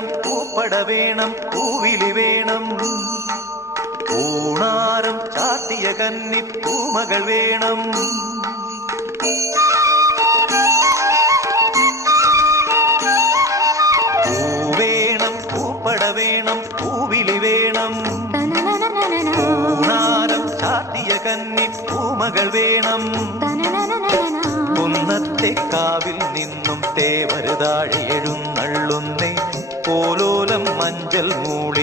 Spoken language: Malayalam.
വേണം, പൂപ്പട വേണം, പൂവിലി വേണം. പൂണാരം ചാത്തിയ കന്നി പൂമകൾ വേണം. പൂവേണം, പൂപ്പട വേണം, പൂവിലി വേണം. പൂണാരം ചാത്തിയ കന്നി പൂമകൾ വേണം. കുന്നത്തെ കാവിൽ നിന്നും തേവരുതാഴെ എഴുന്നള്ളുന്നേ. പോലോലം മഞ്ചൽ മൂളി